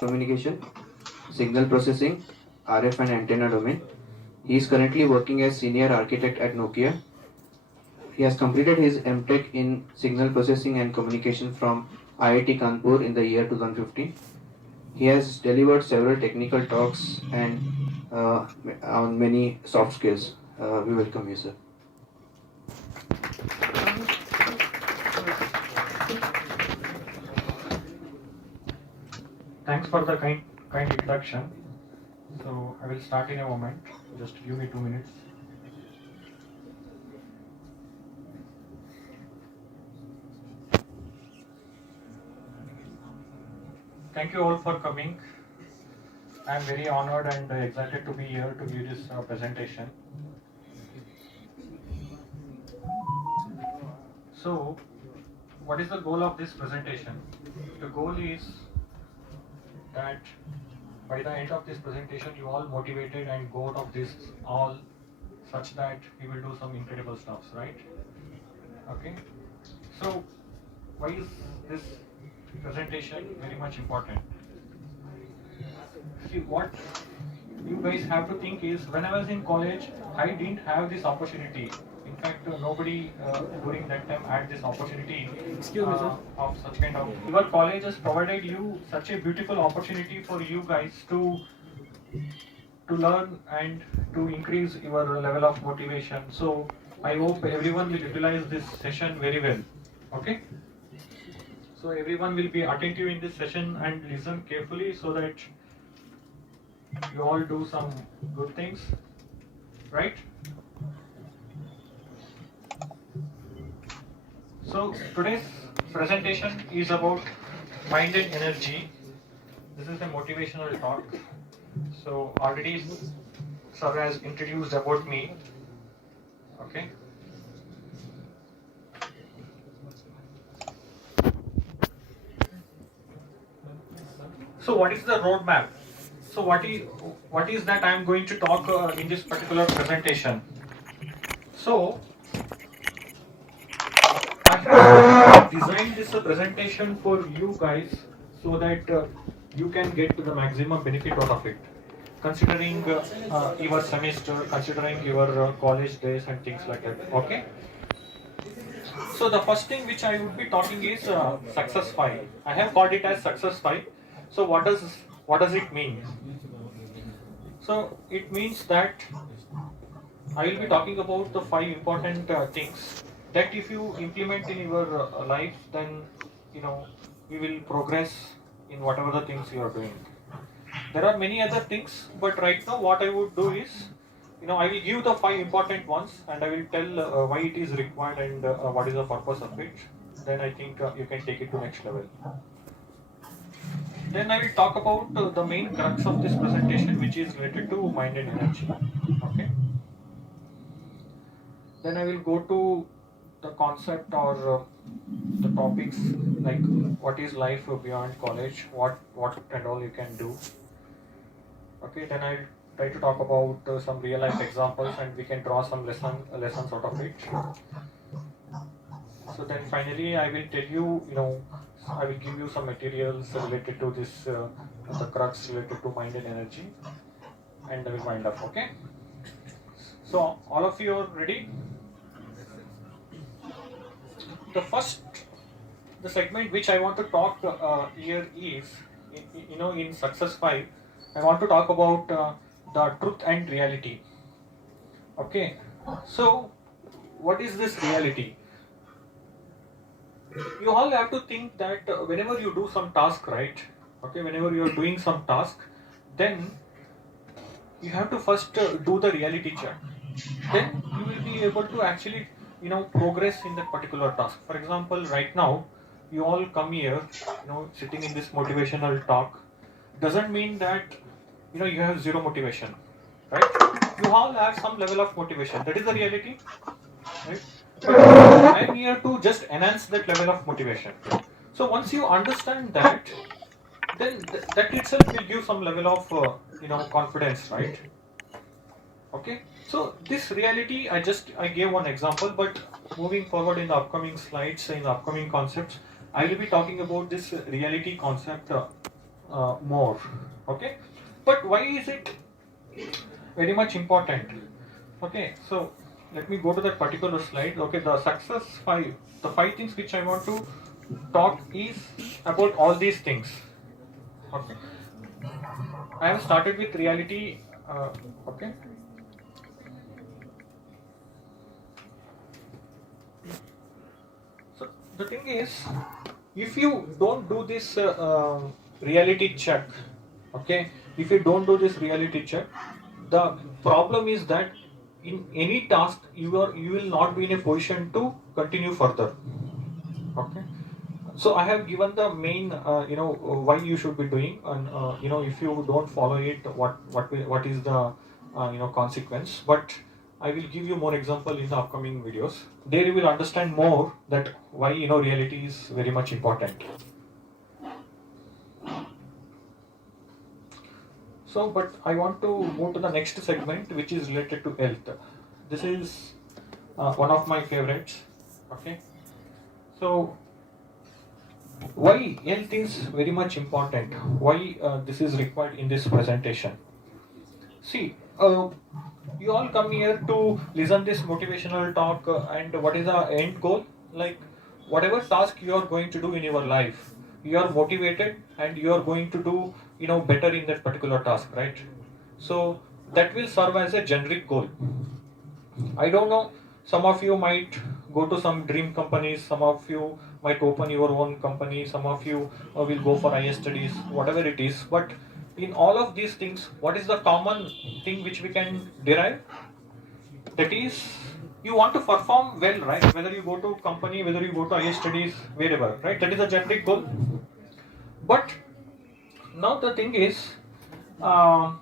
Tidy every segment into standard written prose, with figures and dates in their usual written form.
communication, signal processing, RF and antenna domain. He is currently working as senior architect at Nokia. He has completed his MTech in signal processing and communication from IIT Kanpur in the year 2015. He has delivered several technical talks and on many soft skills. We welcome you, sir. Thanks for the kind introduction. So I will start in a moment. Just give me 2 minutes. Thank you all for coming. I am very honored and excited to be here to give this presentation. So, what is the goal of this presentation? The goal is that by the end of this presentation, you all motivated and go out of this all such that we will do some incredible stuff, right? Okay. So, why is this presentation very much important? See, what you guys have to think is, when I was in college, I didn't have this opportunity. In fact, nobody during that time had this opportunity of such kind of. Your college has provided you such a beautiful opportunity for you guys to learn and to increase your level of motivation. So I hope everyone will utilize this session very well. Okay. So everyone will be attentive in this session and listen carefully so that you all do some good things, right? So today's presentation is about mind and energy. This is a motivational talk. So already Sagar has introduced about me. Okay. So what is the roadmap? So what is that I am going to talk in this particular presentation? So I have designed this presentation for you guys so that you can get to the maximum benefit out of it, considering your semester, considering your college days and things like that. Okay. So the first thing which I would be talking is success file. I have called it as success file. So what does it mean? So it means that I will be talking about the 5 important things that if you implement in your life, then we will progress in whatever the things you are doing. There are many other things, but right now what I would do is, I will give the 5 important ones and I will tell why it is required and what is the purpose of it. Then I think you can take it to next level. Then I will talk about the main crux of this presentation, which is related to mind and energy. Okay. Then I will go to the concept or the topics like what is life beyond college, what and all you can do. Okay. Then I will try to talk about some real life examples and we can draw some lessons out of it. So then finally I will tell you, I will give you some materials related to this, the crux related to mind and energy, and I will wind up. Okay. So all of you are ready? The segment which I want to talk here is, in Success 5, I want to talk about the truth and reality. Okay. So what is this reality? You all have to think that whenever you do some task, right? Okay, whenever you are doing some task, then you have to first do the reality check. Then you will be able to actually, progress in that particular task. For example, right now, you all come here, sitting in this motivational talk, doesn't mean that, you have zero motivation, right? You all have some level of motivation. That is the reality, right? I am here to just enhance that level of motivation. So once you understand that, then that itself will give some level of confidence, right? Okay. So this reality, I gave one example, but moving forward in the upcoming slides, in the upcoming concepts, I will be talking about this reality concept more. Okay, but why is it very much important? Okay, so let me go to that particular slide. Okay, the five things which I want to talk is about all these things. Okay, I have started with reality. Okay, so the thing is, if you don't do this reality check, okay, if you don't do this reality check, the problem is that in any task you will not be in a position to continue further. Okay, so I have given the main why you should be doing, and if you don't follow it, what is the consequence. But I will give you more example in the upcoming videos. There you will understand more that why reality is very much important. So, but I want to move to the next segment, which is related to health. This is one of my favorites. Okay, so why health is very much important? Why this is required in this presentation? See, you all come here to listen this motivational talk, and what is the end goal? Like whatever task you are going to do in your life, you are motivated and you are going to do better in that particular task, right? So that will serve as a generic goal. I don't know. Some of you might go to some dream companies. Some of you might open your own company. Some of you will go for higher studies, whatever it is. But in all of these things, what is the common thing which we can derive? That is, you want to perform well, right? Whether you go to company, whether you go to higher studies, wherever, right? That is a generic goal. But now the thing is, uh,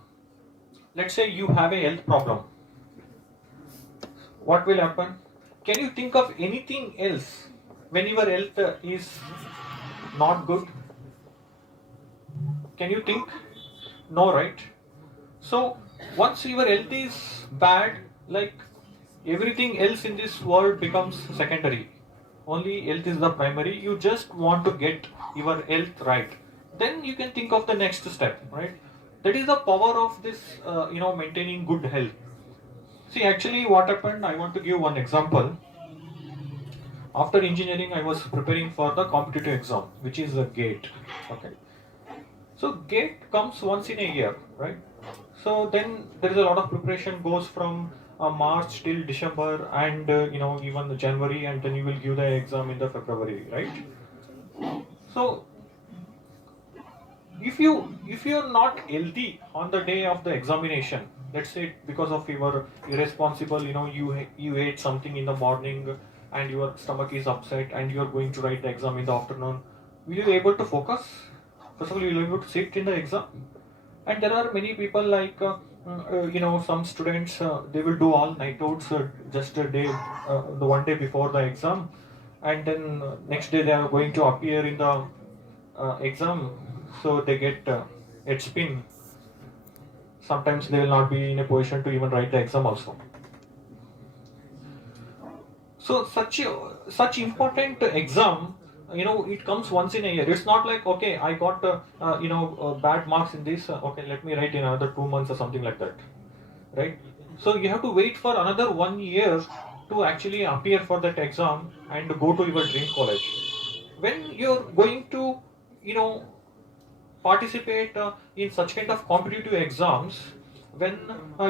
let's say you have a health problem. What will happen? Can you think of anything else when your health is not good? Can you think? No, right? So once your health is bad, like everything else in this world becomes secondary. Only health is the primary. You just want to get your health right. Then you can think of the next step, right? That is the power of this, maintaining good health. See, actually, what happened? I want to give one example. After engineering, I was preparing for the competitive exam, which is a GATE. Okay. So GATE comes once in a year, right? So then there is a lot of preparation goes from March till December, and even January, and then you will give the exam in the February, right? So if you're not healthy on the day of the examination, let's say because of your irresponsible, you ate something in the morning and your stomach is upset and you're going to write the exam in the afternoon, will you be able to focus? First of all, you will be able to sit in the exam. And there are many people like some students, they will do all night outs just a day, the one day before the exam, and then next day they are going to appear in the exam, so they get head spin. Sometimes they will not be in a position to even write the exam also. So such important exam, it comes once in a year. It's not like, okay, I got bad marks in this. Okay, let me write in another 2 months or something like that, right? So you have to wait for another 1 year to actually appear for that exam and go to your dream college. When you're going to, you know, participate in such kind of competitive exams, when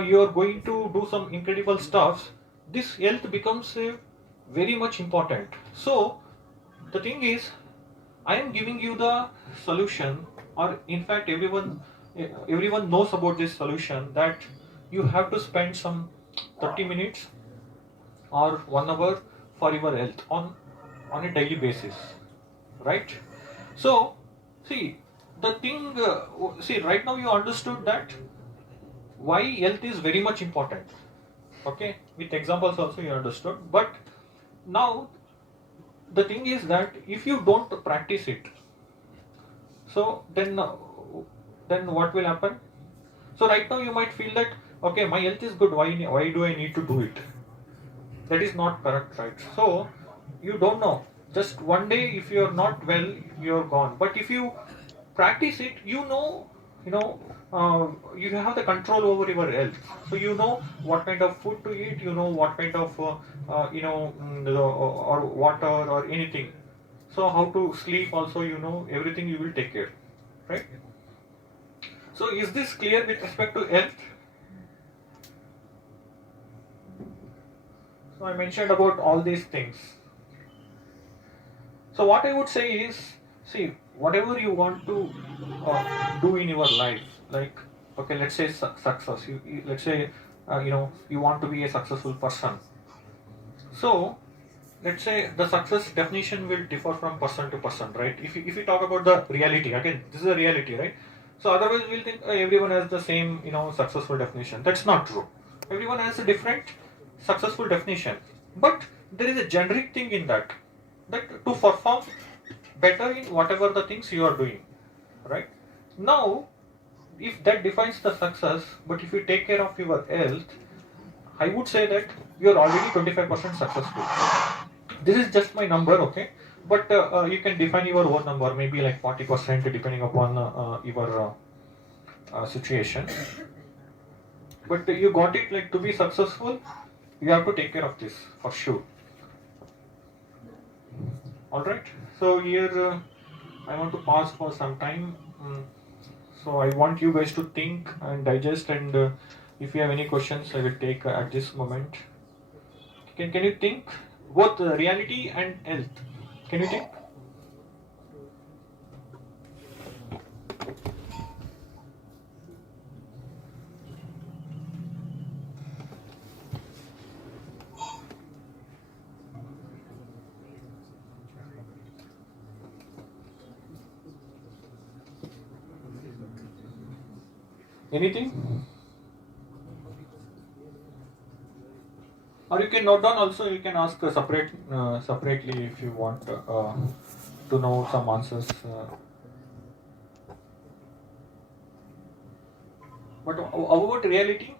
you are going to do some incredible stuff, this health becomes very much important. So the thing is, I am giving you the solution, or in fact everyone knows about this solution, that you have to spend some 30 minutes or 1 hour for your health on a daily basis, right? So see, the thing see, right now you understood that why health is very much important. Okay, with examples also you understood. But now the thing is that if you don't practice it, so then what will happen? So right now you might feel that, okay, my health is good, why do I need to do it? That is not correct, right? So you don't know, just one day if you're not well, you're gone. But if you practice it, you know, you have the control over your health. So you know what kind of food to eat, you know what kind of or water or anything. So how to sleep also, you know everything, you will take care, right? So is this clear with respect to health? So I mentioned about all these things. So what I would say is, see, whatever you want to do in your life, like, okay, let's say success. Let's say you want to be a successful person. So let's say the success definition will differ from person to person, right? If you talk about the reality, again, this is a reality, right? So otherwise we'll think everyone has the same successful definition. That's not true. Everyone has a different successful definition, but there is a generic thing in that to perform better in whatever the things you are doing, right? Now, if that defines the success, but if you take care of your health, I would say that you are already 25% successful. This is just my number, okay? But you can define your own number, maybe like 40%, depending upon your situation. But you got it, like, to be successful, you have to take care of this for sure. All right. So here I want to pause for some time. So I want you guys to think and digest, and if you have any questions, I will take at this moment. Can you think both reality and health? Can you think? Anything? Or you can note down also. You can ask separately if you want to know some answers. But how about reality?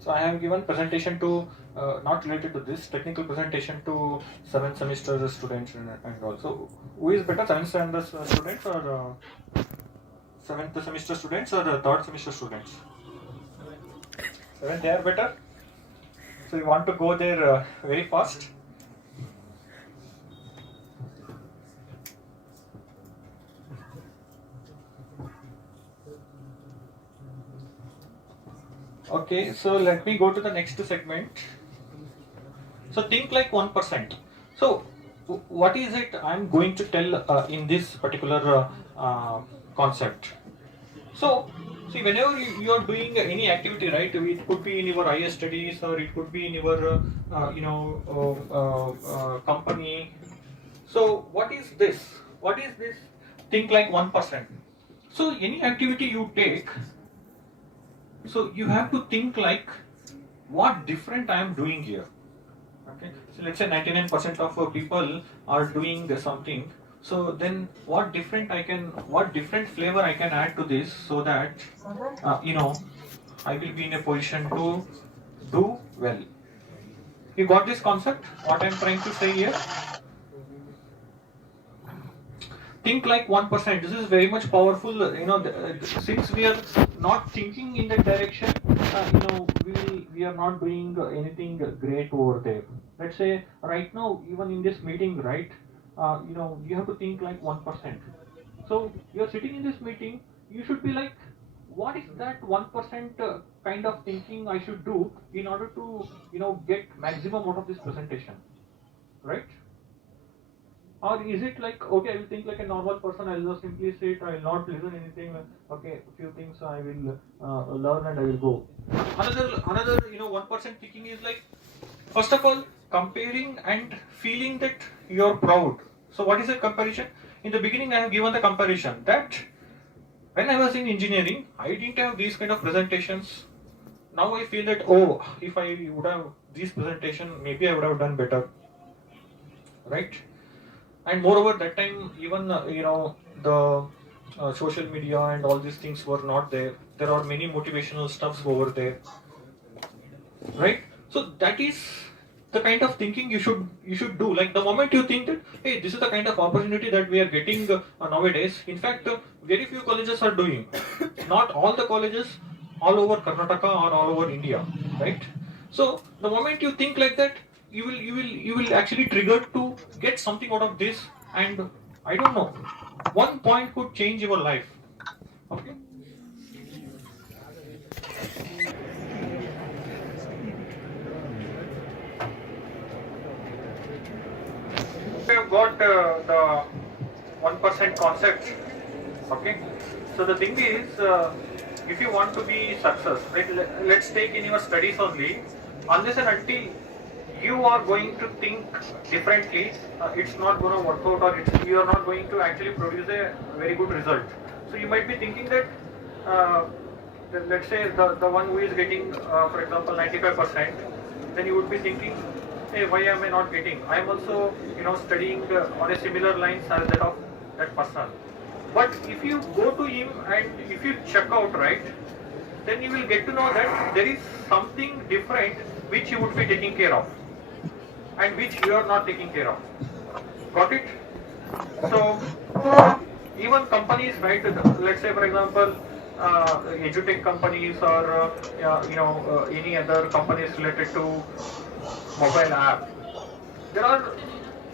So I have given presentation to not related to this technical presentation to 7th semester students and also, who is better, 7th semester students or 7th semester students or 3rd semester students? 7th, they are better. So you want to go there very fast. Okay, so let me go to the next segment. So think like 1%. So what is it I'm going to tell in this particular concept? So see, whenever you are doing any activity, right? It could be in your higher studies, or it could be in your company. So what is this? What is this? Think like 1%. So any activity you take, so you have to think like, what different I am doing here. Okay, so let's say 99% of people are doing something. So then, what different flavor I can add to this, so that I will be in a position to do well. You got this concept? What I'm trying to say here? Think like 1%. This is very much powerful. Since we are not thinking in that direction, we are not doing anything great over there. Let's say right now, even in this meeting, right? You have to think like 1%. So you're sitting in this meeting, you should be like, what is that 1% kind of thinking I should do in order to get maximum out of this presentation, right? Or is it like, okay, I will think like a normal person, I'll just simply sit, I will not listen anything, okay, a few things I will learn and I will go. Another 1% thinking is like, first of all, comparing and feeling that you're proud. So what is the comparison? In the beginning, I have given the comparison that when I was in engineering, I didn't have these kind of presentations. Now I feel that, oh, if I would have this presentation, maybe I would have done better, right? And moreover, that time even the social media and all these things were not there. There are many motivational stuffs over there, right? So that is the kind of thinking you should do. Like the moment you think that, hey, this is the kind of opportunity that we are getting nowadays. In fact, very few colleges are doing. Not all the colleges all over Karnataka or all over India, right? So the moment you think like that, you will actually trigger to get something out of this, and I don't know, one point could change your life. Okay. We have got the 1% concept. Okay. So the thing is, if you want to be success, right, let's take in your studies only, unless and until you are going to think differently, it's not going to work out, or you are not going to actually produce a very good result. So you might be thinking that, uh, let's say the one who is getting, for example, 95%, then you would be thinking, hey, why am I not getting? I am also, studying on a similar lines as that of that person. But if you go to him and if you check out, right, then you will get to know that there is something different which you would be taking care of and which you are not taking care of. Got it? So even companies, right? Let's say, for example, edutech companies or any other companies related to mobile app. There are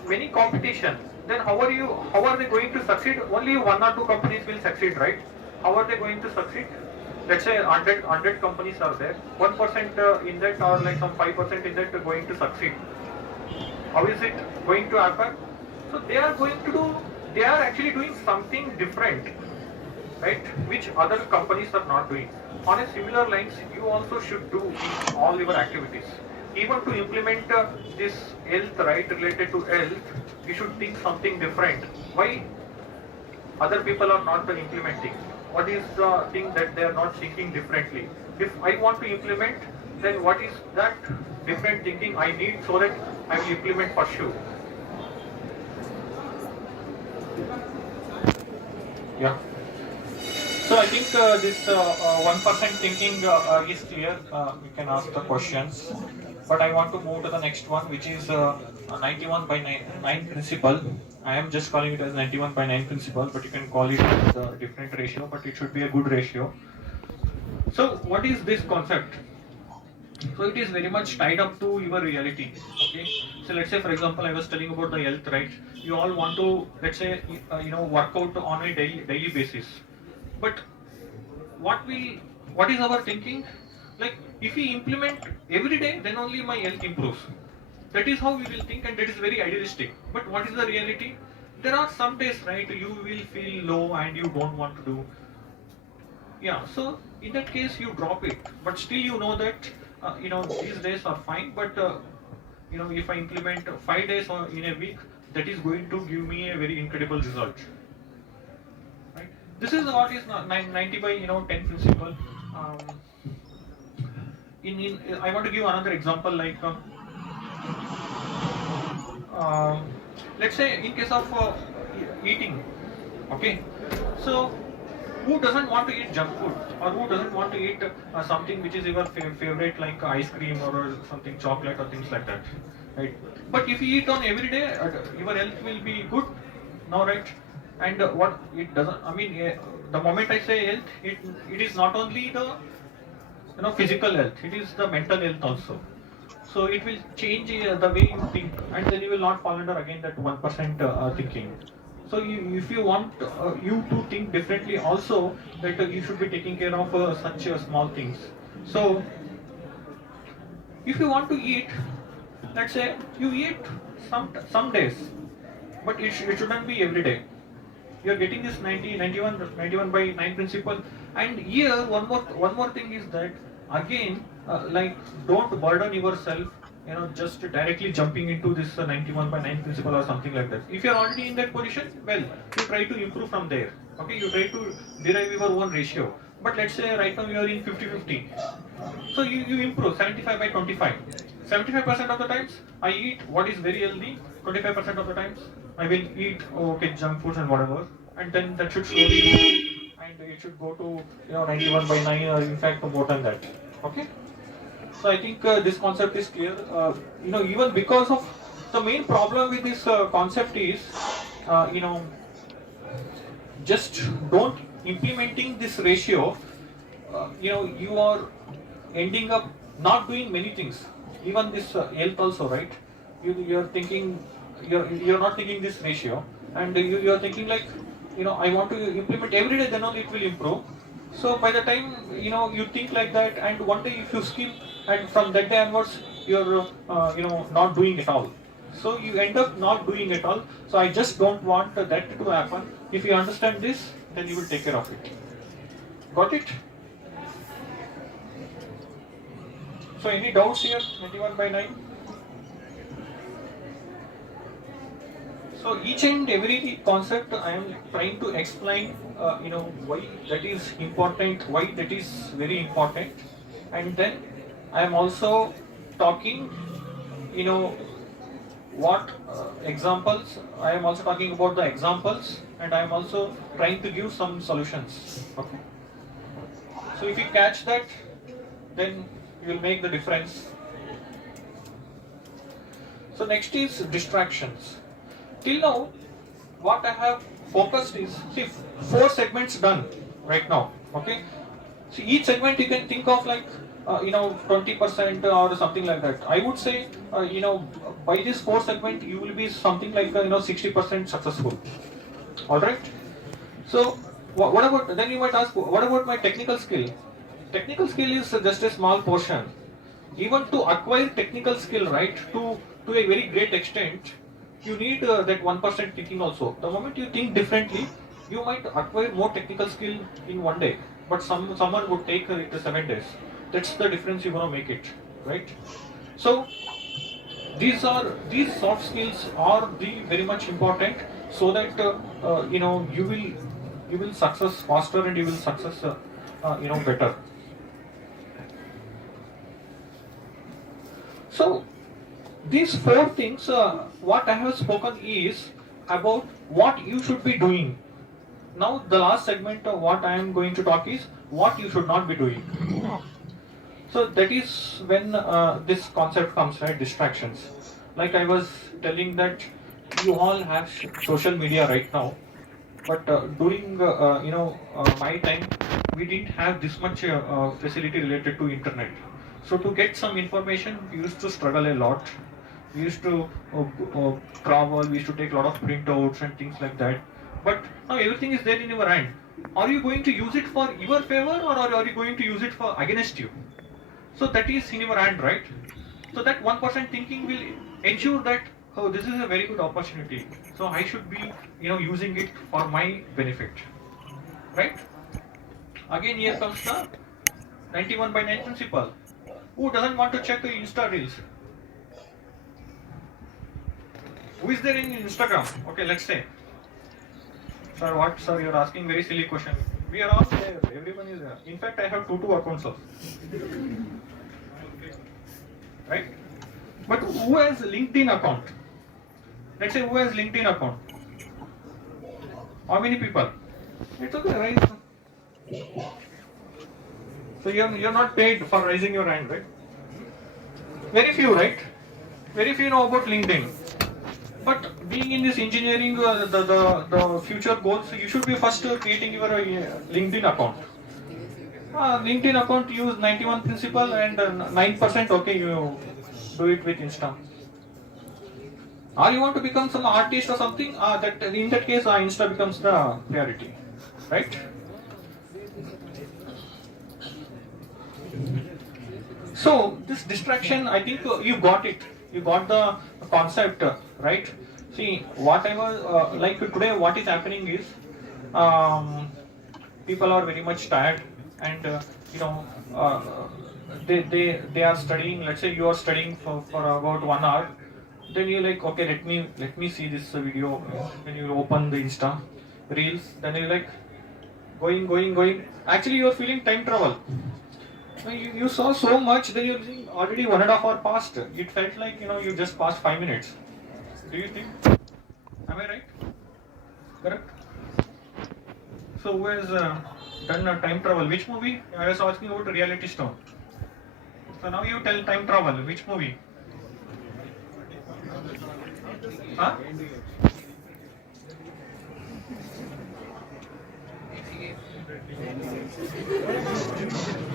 many competition. Then how are they going to succeed? Only one or two companies will succeed, right? How are they going to succeed? Let's say 100 companies are there. 1% in that, or like some 5% in that, are going to succeed. How is it going to happen? So they are actually doing something different, right? Which other companies are not doing. On a similar lines, you also should do in all your activities. Even to implement this health, right, related to health, you should think something different. Why other people are not implementing? What is the thing that they are not thinking differently? If I want to implement, then what is that different thinking I need so that I will implement for sure? Yeah. So I think this 1% thinking is clear. We can ask the questions. But I want to move to the next one, which is 91 by 9 principle. I am just calling it as 91 by 9 principle, but you can call it as a different ratio, but it should be a good ratio. So what is this concept? So it is very much tied up to your reality. Okay. So let's say, for example, I was telling about the health, right? You all want to, let's say, work out on a daily basis. But what will what is our thinking? Like if we implement every day, then only my health improves. That is how we will think, and that is very idealistic. But what is the reality? There are some days, right, you will feel low and you don't want to do. Yeah, so in that case you drop it, but still you know that these days are fine, but if I implement 5 days or in a week, that is going to give me a very incredible result. Right? This is what is 90 by 10 principle. Um, in I want to give another example, like let's say in case of eating. Okay, so who doesn't want to eat junk food, or who doesn't want to eat something which is your favorite, like ice cream or something chocolate or things like that, right? But if you eat on every day, your health will be good, no, right? And what it doesn't, I mean, the moment I say health, it is not only the physical health, it is the mental health also. So it will change the way you think, and then you will not fall under again that 1% thinking. So if you want you to think differently also, that you should be taking care of such small things. So if you want to eat, let's say you eat some days, but it shouldn't be every day. You are getting this 91 by 9 principle. And here one more thing is that, again, like, don't burden yourself, just directly jumping into this 91 by 9 principle or something like that. If you are already in that position, well, you try to improve from there. Okay, you try to derive your own ratio. But let's say right now you are in 50-50, so you improve 75 by 25. 75% of the times I eat what is very healthy. 25% of the times I will eat, okay, junk foods and whatever. and then that should slowly improve, and it should go to 91 by 9, or in fact more than that. Okay. So I think this concept is clear. Even because of the main problem with this concept is, just don't implementing this ratio. You are ending up not doing many things. Even this health also, right? You're thinking, you're not thinking this ratio, and you're thinking like, I want to implement every day, then only it will improve. So by the time you think like that, and one day if you skip, and from that day onwards you're not doing it all. So you end up not doing it all. So I just don't want that to happen. If you understand this, then you will take care of it. Got it? So any doubts here? 91 by 9. So each and every concept I am trying to explain, why that is important, why that is very important, and then I am also talking, what examples. I am also talking about the examples, and I am also trying to give some solutions. Okay. So if you catch that, then you will make the difference. So next is distractions. Till now, what I have focused is, see, 4 segments done right now. Okay. So each segment you can think of like 20% or something like that. I would say by this 4 segment you will be something like 60% successful. All right. So what about, then you might ask, what about my technical skill? Technical skill is just a small portion. Even to acquire technical skill, right, to a very great extent, you need that 1% thinking also. The moment you think differently, you might acquire more technical skill in one day, but someone would take it to 7 days. That's the difference you're gonna make it, right? So these soft skills are the very much important, so that you will success faster, and you will success better. So these 4 things, what I have spoken is about what you should be doing. Now the last segment of what I am going to talk is what you should not be doing. So that is when this concept comes, right? Distractions. Like I was telling that you all have social media right now, but during my time, we didn't have this much facility related to internet. So to get some information, we used to struggle a lot. We used to travel. We used to take a lot of printouts and things like that. But now everything is there in your hand. Are you going to use it for your favor, or are you going to use it for against you? So that is in your hand, right? So that 1% thinking will ensure that, oh, this is a very good opportunity. So I should be, using it for my benefit, right? Again, here comes the 91 by 9 principle. Who doesn't want to check the Insta reels? Who is there in Instagram? Okay, let's say. Sir, what? Sir, you're asking very silly question. We are all there. Everyone is there. In fact, I have two accounts also. Right? But who has LinkedIn account? Let's say who has LinkedIn account? How many people? It's okay, right? So you're not paid for raising your hand, right? Very few, right? Very few know about LinkedIn. But being in this engineering, the future goals, you should be first creating your LinkedIn account. LinkedIn account use 91 principle, and 9%, okay, you do it with Insta. Or you want to become some artist or something, that in that case Insta becomes the priority, right? So this distraction, I think you got it. You got the concept, right? See, whatever, like today, what is happening is, people are very much tired, and they are studying. Let's say you are studying for about 1 hour. Then you're like, okay, let me see this video. When you open the Insta reels, then you're like going. Actually, you're feeling time travel. You saw so much, then you're seeing already 1.5 hours passed. It felt like you just passed 5 minutes. Do you think? Am I right? Correct? So who has done time travel? Which movie? I was asking about reality stone. So now you tell time travel. Which movie? Huh?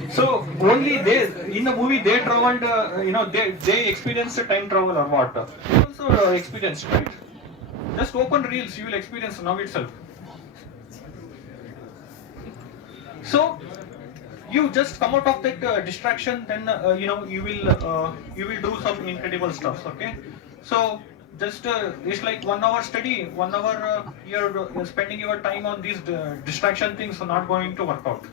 So only they in the movie they traveled. They experienced time travel or what? You also experienced, right? Just open reels, you will experience now itself. So you just come out of that distraction, then you will do some incredible stuff. Okay, so just it's like 1 hour study, 1 hour you're spending your time on these distraction things are not going to work out.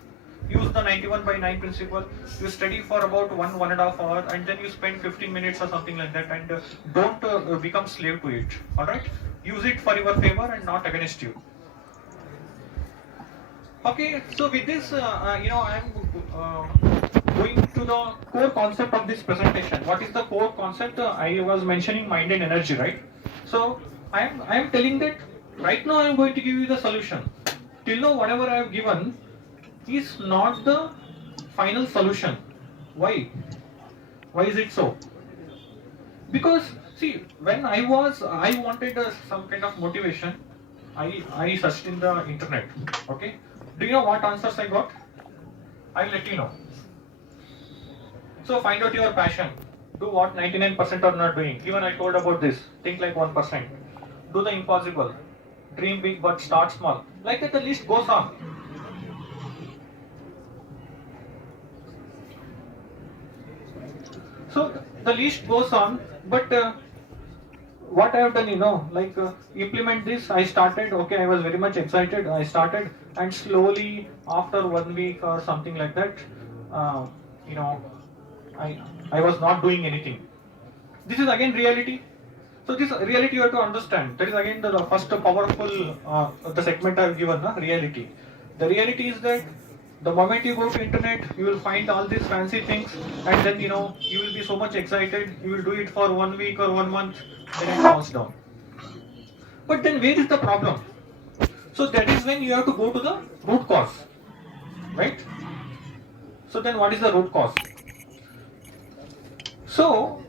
Use the 91/9 principle. You study for about 1.5 hours, and then you spend 15 minutes or something like that, and don't become slave to it. All right, use it for your favor and not against you. Okay, so with this, I'm going to the core concept of this presentation. What is the core concept? I was mentioning mind and energy, right? So I am telling that right now I am going to give you the solution. Till now, whatever I have given is not the final solution. Why? Why is it so? Because see, when I wanted some kind of motivation. I searched in the internet. Okay. Do you know what answers I got? I'll let you know. So find out your passion. Do what 99% are not doing. Even I told about this. Think like 1%. Do the impossible. Dream big but start small. Like that the list goes on. So the list goes on, but what I have done, implement this. I started. Okay, I was very much excited. I started, and slowly after 1 week or something like that, uh, you know, I was not doing anything. This is again reality. So this reality you have to understand. That is again the first powerful the segment I have given. Reality. The reality is that the moment you go to internet, you will find all these fancy things, and then you will be so much excited. You will do it for 1 week or 1 month, then it falls down. But then where is the problem? So that is when you have to go to the root cause, right? So then what is the root cause? So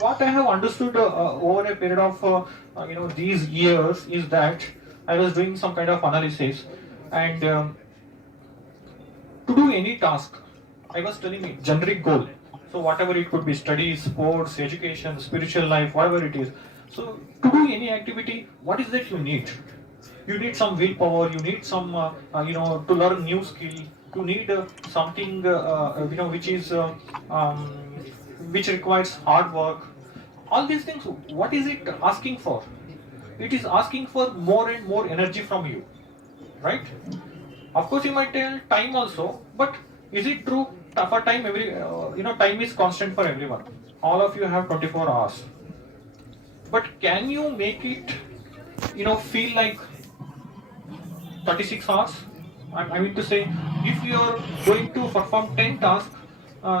what I have understood over a period of these years is that I was doing some kind of analysis, and to do any task, I was telling it generic goal. So whatever it could be, studies, sports, education, spiritual life, whatever it is. So to do any activity, what is that you need? You need some willpower. You need some to learn new skill. You need something which is which requires hard work. All these things. What is it asking for? It is asking for more and more energy from you, right? Of course, you might tell time also, but is it true? For time, time is constant for everyone. All of you have 24 hours. But can you make it, feel like 36 hours? I mean to say, if you are going to perform 10 tasks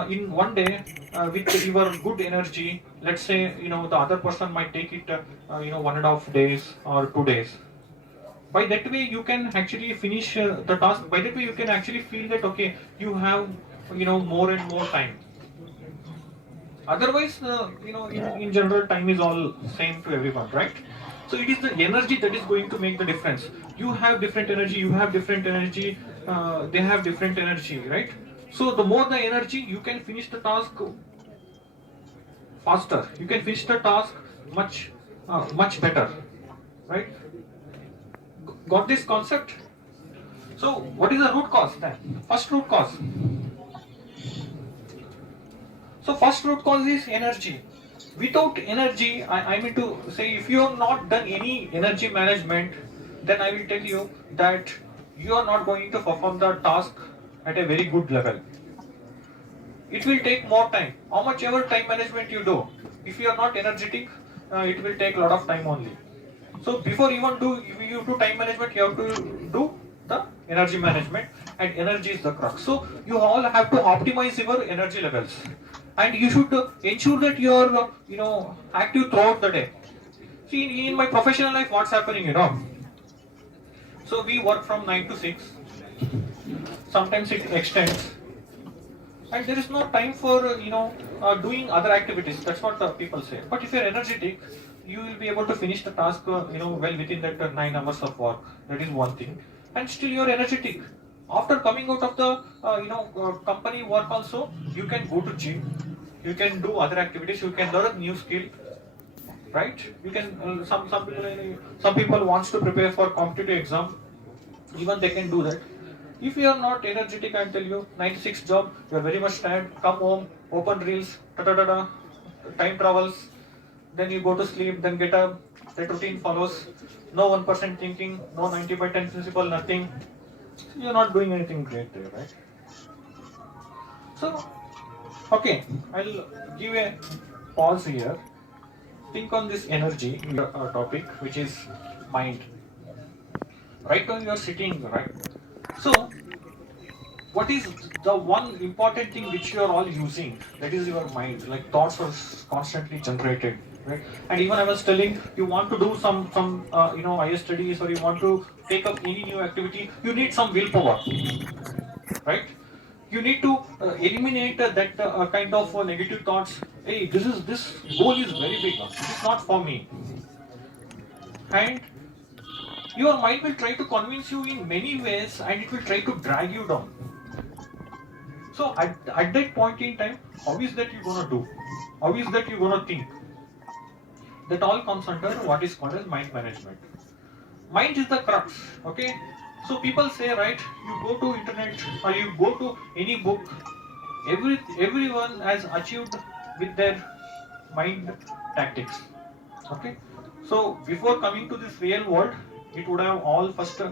in one day with your good energy, let's say, the other person might take it, 1.5 days or 2 days. By that way you can actually finish the task. By that way you can actually feel that okay, you have more and more time. Otherwise in general time is all same to everyone, right? So it is the energy that is going to make the difference. You have different energy, you have different energy, they have different energy, right? So the more the energy, you can finish the task faster, you can finish the task much better, right? Got this concept? So what is the root cause then? First root cause. So first root cause is energy. Without energy, I mean to say, if you have not done any energy management, then I will tell you that you are not going to perform the task at a very good level. It will take more time. How much ever time management you do, if you are not energetic, it will take a lot of time only. So before even you do time management, you have to do the energy management, and energy is the crux. So you all have to optimize your energy levels, and you should ensure that you are active throughout the day. See, in my professional life, what's happening, So we work from 9 to 6. Sometimes it extends, and there is no time for doing other activities. That's what people say. But if you're energetic, you will be able to finish the task well within that 9 hours of work. That is one thing. And still you're energetic. After coming out of the company work also, you can go to gym, you can do other activities, you can learn a new skill, right? You can some people wants to prepare for competitive exam, even they can do that. If you are not energetic, I tell you, 96 job, you are very much tired, come home, open reels, time travels, then you go to sleep, then get up, that routine follows, no 1% thinking, no 90 by 10 principle, nothing. You're not doing anything great there, right? So, okay, I'll give a pause here. Think on this energy topic, which is mind. Right now you are sitting, right? So, what is the one important thing which you are all using? That is your mind. Like thoughts are constantly generated, right? And even I was telling, you want to do some higher studies, or you want to take up any new activity, you need some willpower, right? You need to eliminate that kind of negative thoughts. Hey, this goal is very big. It is not for me, and your mind will try to convince you in many ways, and it will try to drag you down. So at that point in time, how is that you're gonna do? How is that you're gonna think? That all comes under what is called as mind management. Mind is the crux. Okay. So people say, right? You go to internet or you go to any book. Everyone has achieved with their mind tactics. Okay. So before coming to this real world, it would have all first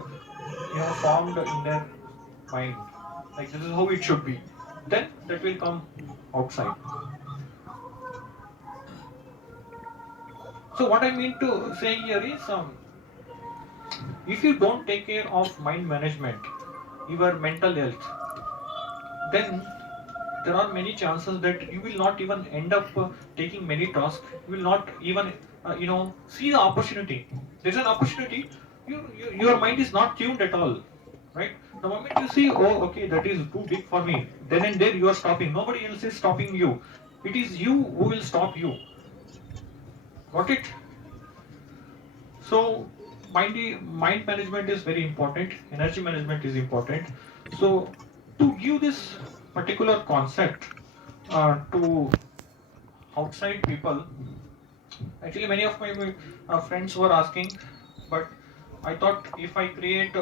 formed in their mind. Like this is how it should be. Then that will come outside. So what I mean to say here is, if you don't take care of mind management, your mental health, then there are many chances that you will not even end up taking many tasks. You will not even see the opportunity. There's an opportunity. Your mind is not tuned at all, right? The moment you see, oh, okay, that is too big for me, then and there you are stopping. Nobody else is stopping you. It is you who will stop you. Got it? So mind management is very important. Energy management is important. So to give this particular concept to outside people, actually many of my friends were asking, but I thought if I create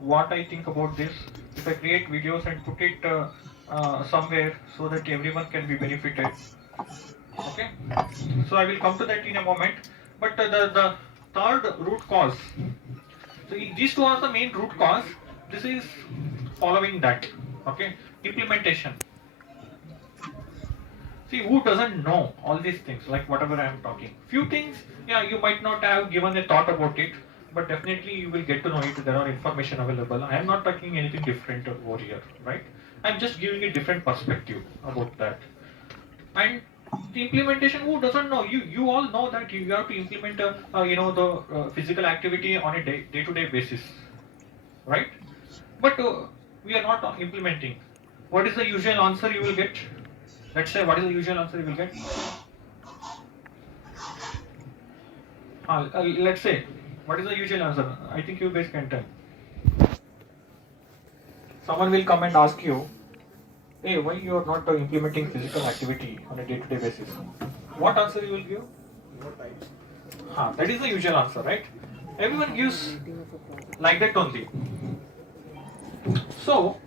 what I think about this, if I create videos and put it somewhere so that everyone can be benefited. Okay, so I will come to that in a moment. But the third root cause. So these two are the main root cause. This is following that. Okay, implementation. See, who doesn't know all these things, like whatever I am talking? Few things, yeah, you might not have given a thought about it, but definitely you will get to know it. There are information available. I am not talking anything different over here, right? I'm just giving a different perspective about that. And the implementation, who doesn't know? You all know that you have to implement the physical activity on a day-to-day basis, right? But we are not implementing. What is the usual answer you will get? Let's say, what is the usual answer you will get? Let's say, what is the usual answer? I think you guys can tell. Someone will come and ask you, hey, why you are not implementing physical activity on a day-to-day basis? What answer you will give? That is the usual answer, right? Everyone gives like that only. So,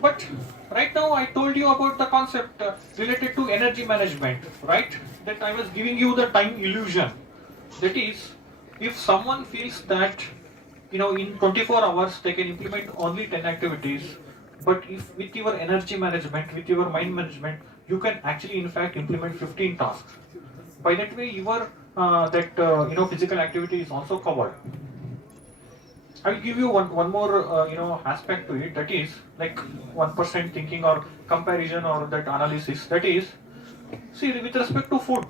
but right now I told you about the concept related to energy management, right? That I was giving you the time illusion. That is, if someone feels that in 24 hours they can implement only 10 activities, but if with your energy management, with your mind management, you can actually in fact implement 15 tasks. By that way, your physical activity is also covered. I will give you one more aspect to it. That is like 1% thinking or comparison or that analysis. That is, see, with respect to food,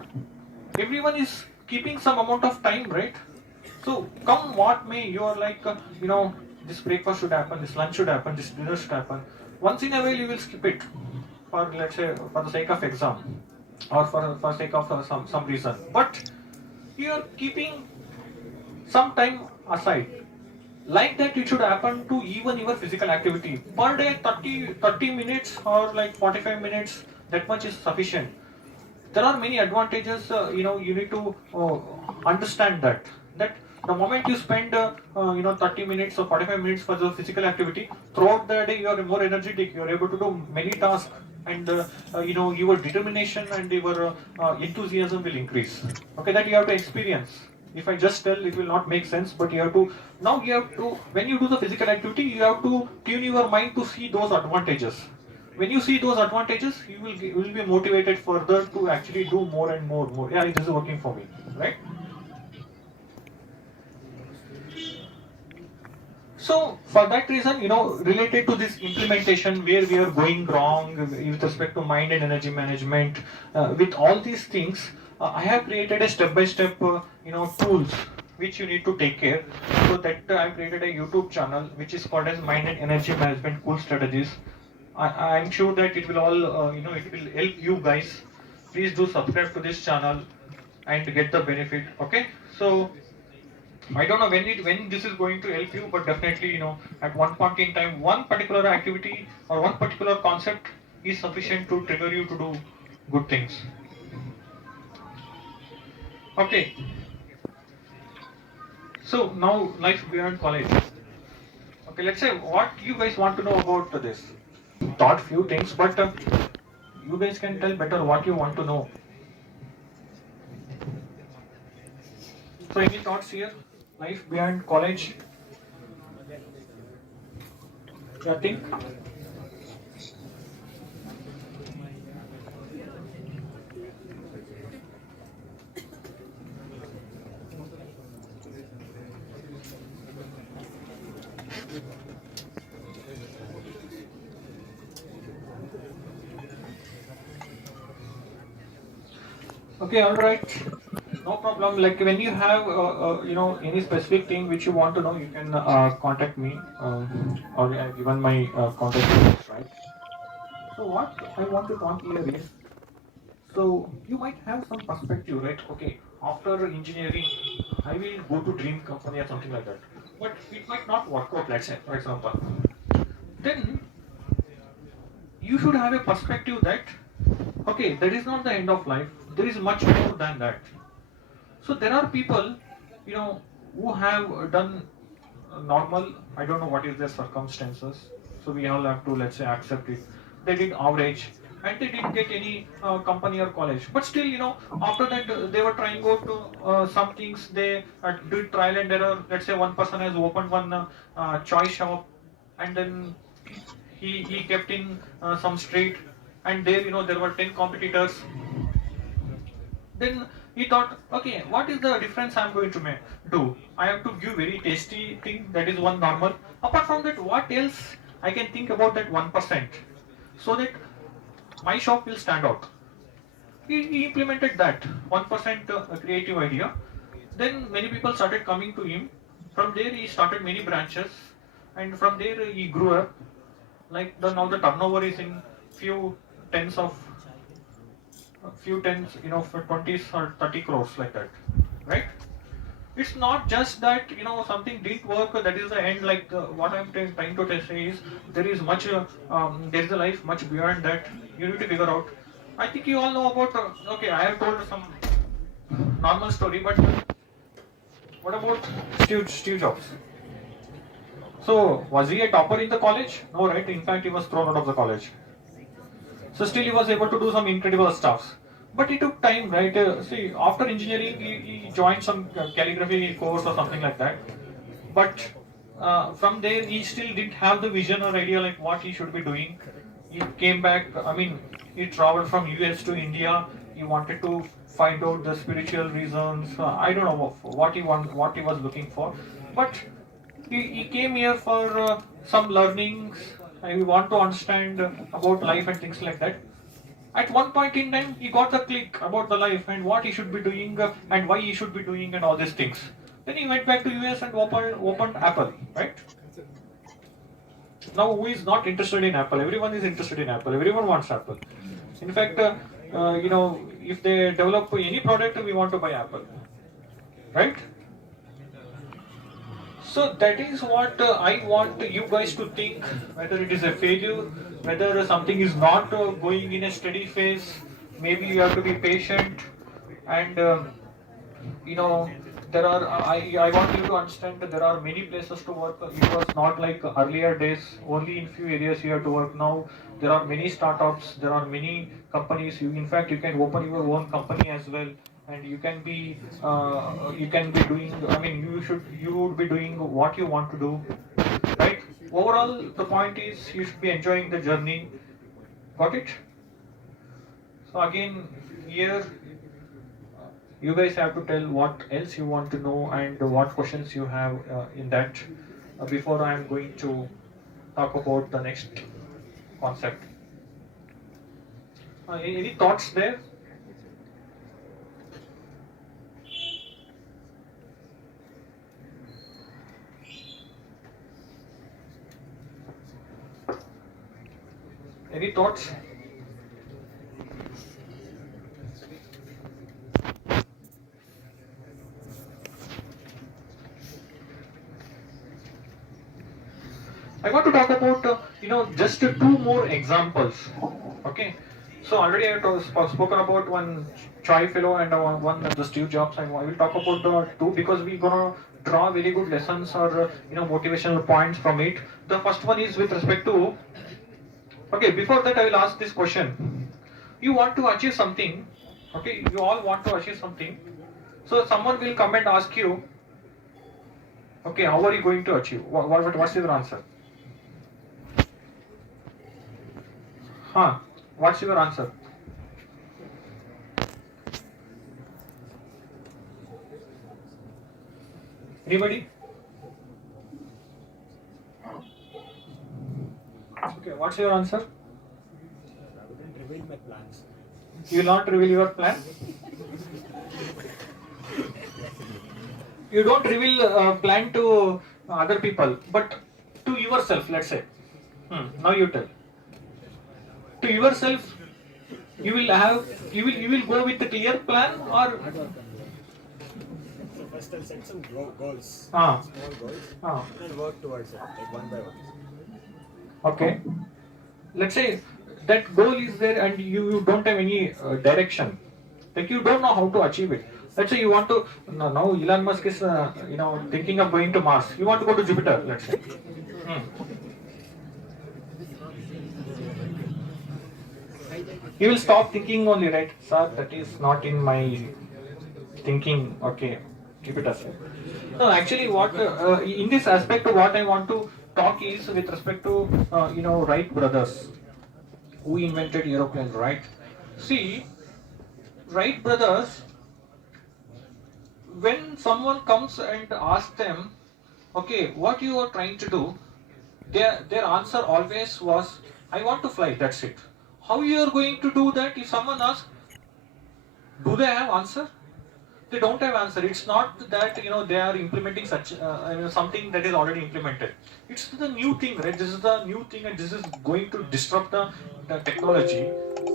everyone is keeping some amount of time, right? So come what may, you are like, this breakfast should happen, this lunch should happen, this dinner should happen. Once in a while you will skip it for, let's say, for the sake of exam, or for sake of some reason. But you are keeping some time aside. Like that, it should happen to even your physical activity. Per day, 30 minutes or like 45 minutes, that much is sufficient. There are many advantages, you need to understand that the moment you spend 30 minutes or 45 minutes for the physical activity, throughout the day you are more energetic, you are able to do many tasks, and your determination and your enthusiasm will increase. Okay, that you have to experience. If I just tell, it will not make sense, but you have to, now you have to, when you do the physical activity, you have to tune your mind to see those advantages. When you see those advantages, you will be motivated further to actually do more and more. Yeah, this is working for me, right? So for that reason, related to this implementation, where we are going wrong with respect to mind and energy management, with all these things, I have created a step-by-step, tools which you need to take care. So that I created a YouTube channel which is called as Mind and Energy Management Cool Strategies. I'm sure that it will all, it will help you guys. Please do subscribe to this channel and get the benefit. Okay, so I don't know when this is going to help you, but definitely, at one point in time, one particular activity or one particular concept is sufficient to trigger you to do good things. Okay, so now life beyond college. Okay, let's say what you guys want to know about this. Thought few things, but you guys can tell better what you want to know. So any thoughts here? Life beyond college? I think. Okay, all right. No problem. Like when you have, any specific thing which you want to know, you can contact me, or I have given my contact details, right? So what I want to talk here is, so you might have some perspective, right? Okay, after engineering, I will go to dream company or something like that. But it might not work out, let's say, for example. Then you should have a perspective that, okay, that is not the end of life. There is much more than that. So there are people, who have done normal. I don't know what is their circumstances. So we all have to, let's say, accept it. They did average, and they didn't get any company or college. But still, after that, they were trying out some things. They did trial and error. Let's say one person has opened one choice shop, and then he kept in some street, and there, there were 10 competitors. Then he thought, okay, what is the difference I'm going to do? I have to give very tasty thing, that is one normal. Apart from that, what else I can think about that 1%, so that my shop will stand out. He implemented that 1% creative idea. Then many people started coming to him. From there he started many branches, and from there he grew up. Like now the turnover is in few tens of few tens, for 20s or 30 crores, like that, right? It's not just that, something didn't work, that is the end. Like what I'm trying to say is, there is much, there is a life much beyond that. You need to figure out. I think you all know about, okay, I have told some normal story, but what about Steve Jobs? So, was he a topper in the college? No, right? In fact, he was thrown out of the college. So still he was able to do some incredible stuff. But it took time, right? See, after engineering, he joined some calligraphy course or something like that. But from there, he still didn't have the vision or idea like what he should be doing. He came back. I mean, he traveled from US to India. He wanted to find out the spiritual reasons. I don't know what he was looking for, but he came here for some learnings. And we want to understand about life and things like that. At one point in time, he got the click about the life and what he should be doing and why he should be doing and all these things. Then he went back to US and opened Apple, right? Now who is not interested in Apple? Everyone is interested in Apple. Everyone wants Apple. In fact, if they develop any product, we want to buy Apple, right? So that is what I want you guys to think, whether it is a failure, whether something is not going in a steady phase. Maybe you have to be patient, and you know there are. I want you to understand that there are many places to work. It was not like earlier days. Only in few areas you have to work. Now there are many startups. There are many companies. In fact, you can open your own company as well, and you can be doing. I mean, you would be doing what you want to do, right? Overall, the point is you should be enjoying the journey. Got it? So again, here you guys have to tell what else you want to know and what questions you have in that before I am going to talk about the next concept. Any thoughts there? Any thoughts? I want to talk about just two more examples. Okay, so already I have spoken about one Chai fellow and one the Steve Jobs, and I will talk about two because we're gonna draw very good lessons or motivational points from it. The first one is with respect to. Okay, before that I will ask this question. You want to achieve something. Okay, you all want to achieve something. So someone will come and ask you. Okay, how are you going to achieve? What's your answer? Huh? What's your answer? Anybody? Okay, what's your answer? I wouldn't reveal my plans. You will not reveal your plan? You don't reveal plan to other people, but to yourself, let's say. Now you tell. To yourself, you will go with a clear plan or So first I'll set some goals, ah small goals, ah and I'll work towards it, like one by one. okay. Let's say that goal is there and you don't have any direction. Like you don't know how to achieve it. Let's say you want to now Elon Musk is thinking of going to Mars. You want to go to Jupiter. Let's say. You will stop thinking only, right? Sir, that is not in my thinking. Okay, keep it aside. No, actually, what in this aspect, what I want to talk is with respect to Wright brothers, who invented aeroplane, right? See, Wright brothers, when someone comes and asks them, okay, what you are trying to do, their answer always was, I want to fly, that's it. How you are going to do that? If someone asks, do they have answer? They don't have answer. It's not that they are implementing such something that is already implemented. It's the new thing, right? This is the new thing, and this is going to disrupt the technology.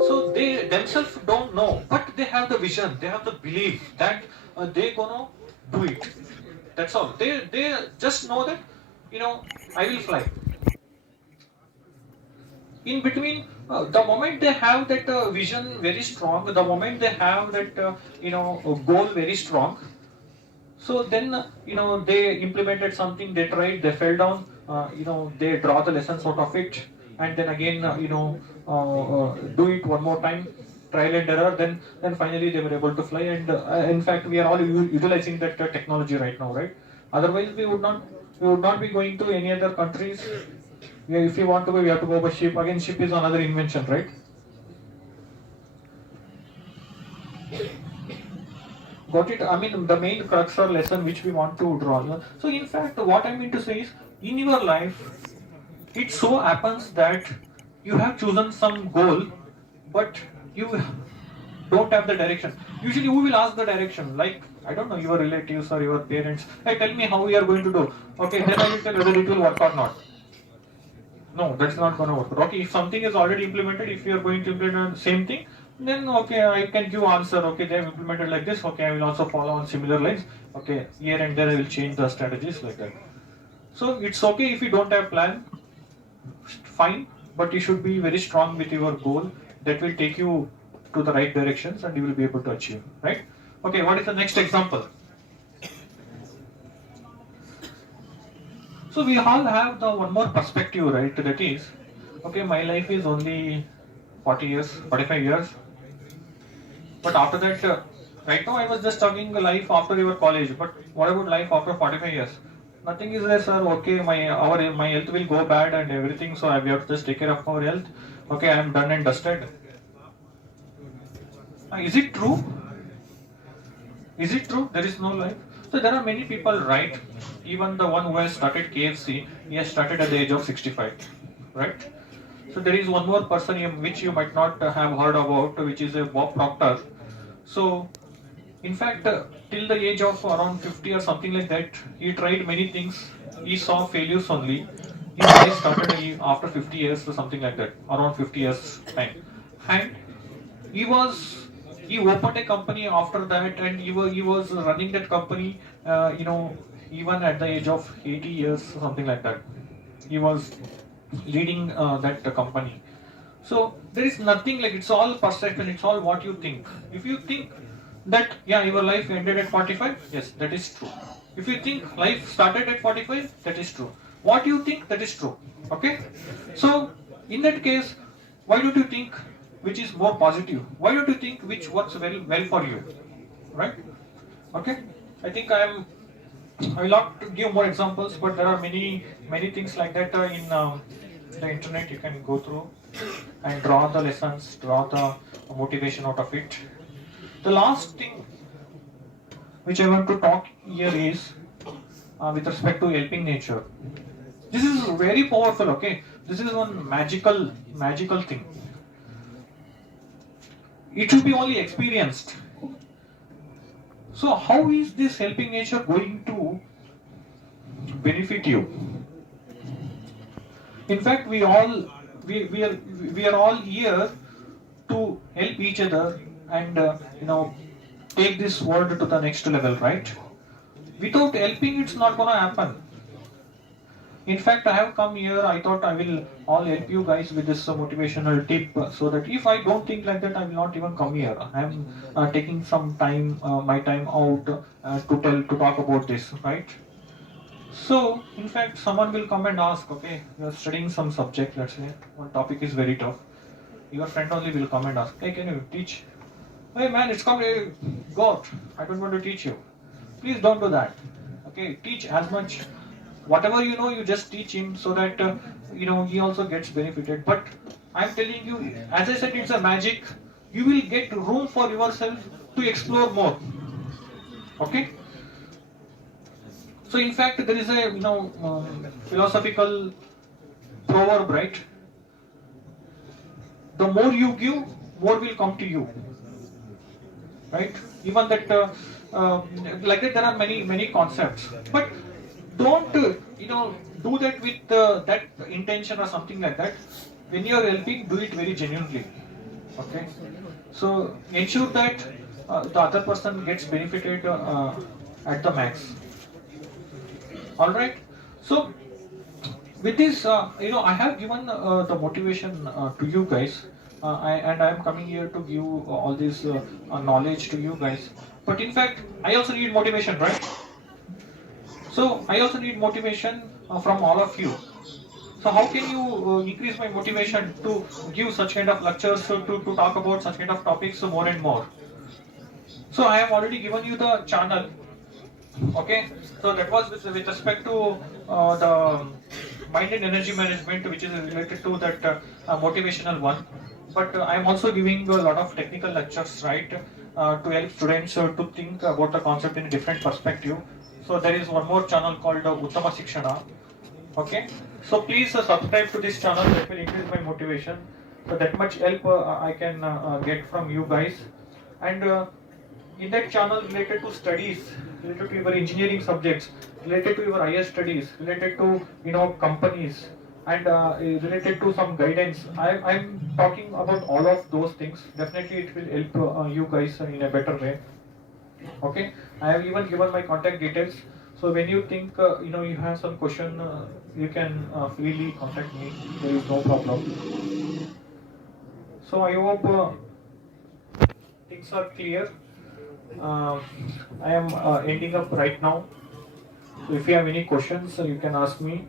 So they themselves don't know, but they have the vision. They have the belief that they're gonna do it. That's all. They just know that I will fly. In between, the moment they have that vision very strong, the moment they have that goal very strong, so then they implemented something, they tried, they fell down, they draw the lessons out of it, and then again do it one more time, trial and error, then finally they were able to fly, and in fact we are all utilizing that technology right now, right? Otherwise we would not be going to any other countries. If you want to go, we have to go by ship. Again, ship is another invention, right? Got it? I mean, the main crux or lesson which we want to draw. So, in fact, what I mean to say is, in your life, it so happens that you have chosen some goal, but you don't have the direction. Usually, who will ask the direction? Like I don't know, your relatives or your parents. Hey, tell me how we are going to do. Okay, then I will tell whether it will work or not. No, that's not going to work. Okay, if something is already implemented, if you are going to implement the same thing, then okay, I can give answer. Okay, they have implemented like this. Okay, I will also follow on similar lines. Okay, here and there I will change the strategies like that. So it's okay if you don't have plan, fine, but you should be very strong with your goal that will take you to the right directions and you will be able to achieve, right? Okay, what is the next example? So we all have the one more perspective, right? That is, okay, my life is only 40 years, 45 years. But after that, right now I was just talking life after your college. But what about life after 45 years? Nothing is there, sir. Okay, my health will go bad and everything. So we have to just take care of our health. Okay, I am done and dusted. Is it true? Is it true? There is no life. So there are many people, right? Even the one who has started KFC, he has started at the age of 65, right? So there is one more person which you might not have heard about, which is a Bob Proctor. So in fact, till the age of around 50 or something like that, he tried many things. He saw failures only. His life started after 50 years or something like that, around 50 years time. And he was he opened a company after that, and he was running that company. Even at the age of 80 years, something like that, he was leading that company. So there is nothing like it's all perception. It's all what you think. If you think that yeah, your life ended at 45, yes, that is true. If you think life started at 45, that is true. What you think, that is true. Okay. So in that case, why don't you think which is more positive? Why don't you think which works very well for you? Right? Okay. I think I will not give more examples, but there are many things like that in the internet. You can go through and draw the lessons, draw the motivation out of it. The last thing which I want to talk here is with respect to helping nature. This is very powerful. Okay, this is one magical thing. It should be only experienced. So how is this helping nature going to benefit you? In fact, we are all here to help each other and take this world to the next level, right? Without helping, it's not gonna happen. In fact, I have come here. I thought I will all help you guys with this motivational tip, so that if I don't think like that, I will not even come here. I am taking some time, my time out to talk about this, right? So, in fact, someone will come and ask, okay, you are studying some subject, let's say, one topic is very tough. Your friend only will come and ask, hey, can you teach? Hey man, it's come, hey, God, I don't want to teach you. Please don't do that. Okay, teach as much. Whatever you know, you just teach him so that, he also gets benefited. But I'm telling you, as I said, it's a magic. You will get room for yourself to explore more. Okay? So in fact, there is a philosophical proverb, right? The more you give, more will come to you, right? Even that, like that, there are many concepts, but don't do that with that intention or something like that. When you are helping, do it very genuinely. Okay, so ensure that the other person gets benefited at the max. All right. So with this, I have given the motivation to you guys, and I am coming here to give all this knowledge to you guys. But in fact, I also need motivation, right? So I also need motivation from all of you. So how can you increase my motivation to give such kind of lectures, to talk about such kind of topics more and more? So I have already given you the channel. Okay, so that was with respect to the mind and energy management, which is related to that motivational one. But I am also giving a lot of technical lectures, right, to help students to think about the concept in a different perspective. So there is one more channel called Uttama Shikshana. Okay, so please subscribe to this channel. That will increase my motivation. So that much help I can get from you guys. And in that channel related to studies, related to your engineering subjects, related to your higher studies, related to companies, and related to some guidance. I'm talking about all of those things. Definitely, it will help you guys in a better way. Okay, I have even given my contact details. So when you think you have some question, you can freely contact me. There is no problem. So I hope things are clear. Uh, I am ending up right now. So if you have any questions, you can ask me.